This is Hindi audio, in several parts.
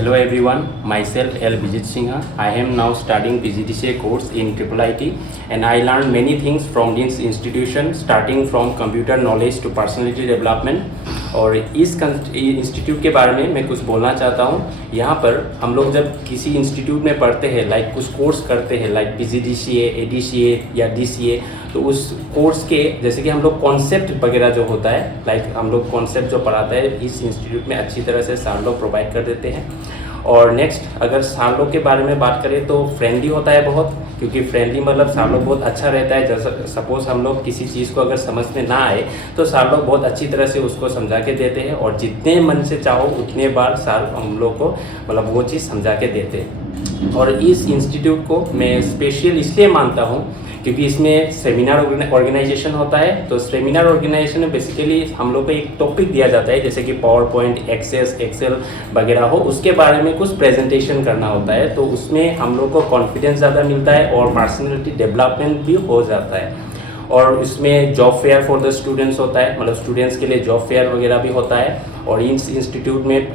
Hello everyone, myself L. Vijit Singha. I am now studying PGDCA course in IIIT and I learned many things from this institution starting from computer knowledge to personality development. और इस इंस्टीट्यूट के बारे में मैं कुछ बोलना चाहता हूँ। यहाँ पर हम लोग जब किसी इंस्टीट्यूट में पढ़ते हैं लाइक कुछ कोर्स करते हैं लाइक PGDCA, ADCA या DCA, तो उस कोर्स के जैसे कि हम लोग कॉन्सेप्ट वगैरह जो होता है लाइक हम लोग कॉन्सेप्ट जो पढ़ाता है इस इंस्टीट्यूट में अच्छी तरह से सर लोग प्रोवाइड कर देते हैं। और नेक्स्ट अगर सर लोग के बारे में बात करें तो फ्रेंडली होता है बहुत, क्योंकि फ्रेंडली मतलब सर लोग बहुत अच्छा रहता है। जैसा सपोज हम लोग किसी चीज़ को अगर समझ में ना आए तो सर लोग बहुत अच्छी तरह से उसको समझा के देते हैं और जितने मन से चाहो उतने बार सर हम लोग को मतलब वो चीज़ समझा के देते हैं। और इस इंस्टीट्यूट को मैं स्पेशल इसलिए मानता हूँ क्योंकि इसमें सेमिनार ऑर्गेनाइजेशन होता है। तो सेमिनार ऑर्गेनाइजेशन में बेसिकली हम लोग को एक टॉपिक दिया जाता है जैसे कि पावर पॉइंट, एक्सेल वगैरह हो, उसके बारे में कुछ प्रेजेंटेशन करना होता है। तो उसमें हम लोग को कॉन्फिडेंस ज़्यादा मिलता है और पर्सनैलिटी डेवलपमेंट भी हो जाता है। और इसमें job fair for the students होता है, मतलब स्टूडेंट्स के लिए जॉब फेयर वगैरह भी होता है। और इस इंस्टीट्यूट में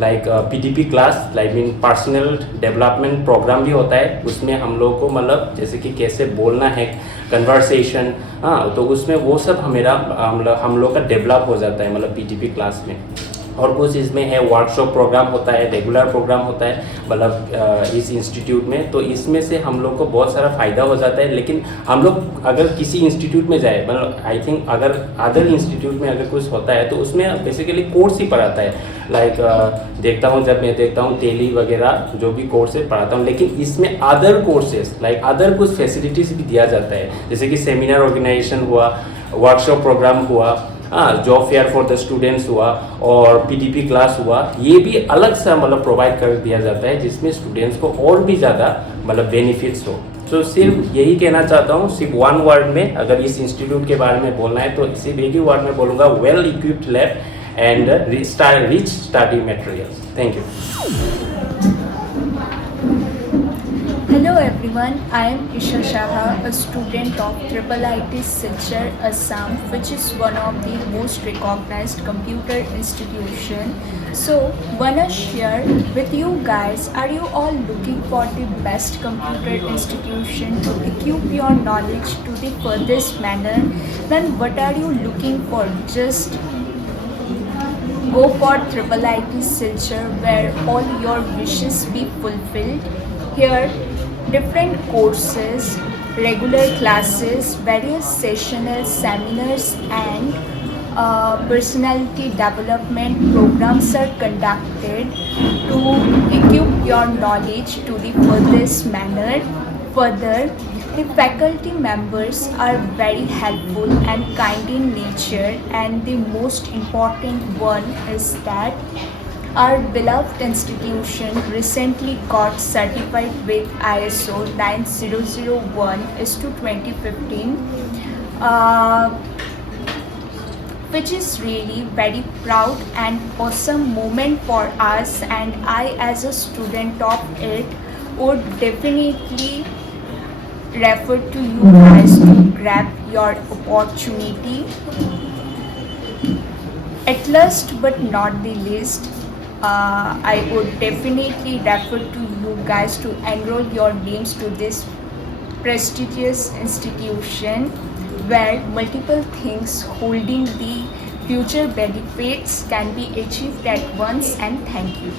like PDP class like mean personal development programme भी होता है। उसमें हम लोग को मतलब जैसे कि कैसे बोलना है, कन्वर्सेशन, हाँ, तो उसमें वो सब हम लोग का डेवलप हो जाता है मतलब PDP क्लास में। और कुछ इसमें है वर्कशॉप प्रोग्राम होता है, रेगुलर प्रोग्राम होता है मतलब इस इंस्टीट्यूट में। तो इसमें से हम लोग को बहुत सारा फ़ायदा हो जाता है। लेकिन हम लोग अगर किसी इंस्टीट्यूट में जाए मतलब आई थिंक अगर अदर इंस्टीट्यूट में अगर कुछ होता है तो उसमें बेसिकली कोर्स ही पढ़ाता है लाइक जब मैं देखता हूँ टेली वगैरह जो भी कोर्सेज पढ़ाता हूँ। लेकिन इसमें अदर कोर्सेज लाइक अदर कुछ फैसिलिटीज़ भी दिया जाता है जैसे कि सेमिनार ऑर्गेनाइजेशन हुआ, वर्कशॉप प्रोग्राम हुआ, job fair for the students हुआ और PDP क्लास हुआ। ये भी अलग सा मतलब प्रोवाइड कर दिया जाता है जिसमें स्टूडेंट्स को और भी ज़्यादा मतलब बेनिफिट्स हो। तो सिर्फ यही कहना चाहता हूँ, सिर्फ वन वर्ड में अगर इस इंस्टीट्यूट के बारे में बोलना है तो सिर्फ एक ही वर्ड में बोलूँगा, well equipped lab and rich study materials. Thank you. Hello everyone, I am Isha Shaha, a student of IIIT Silchar, Assam, which is one of the most recognized computer institution. So, wanna share with you guys, are you all looking for the best computer institution to equip your knowledge to the furthest manner? Then what are you looking for? Just go for IIIT Silchar where all your wishes be fulfilled. Here, different courses, regular classes, various sessional seminars and personality development programs are conducted to equip your knowledge to the furthest manner. Further, the faculty members are very helpful and kind in nature, and the most important one is that our beloved institution recently got certified with ISO 9001:2015, which is really very proud and awesome moment for us, and I as a student of it would definitely refer to you guys to grab your opportunity. At last but not the least, I would definitely refer to you guys to enroll your names to this prestigious institution where multiple things holding the future benefits can be achieved at once, and thank you.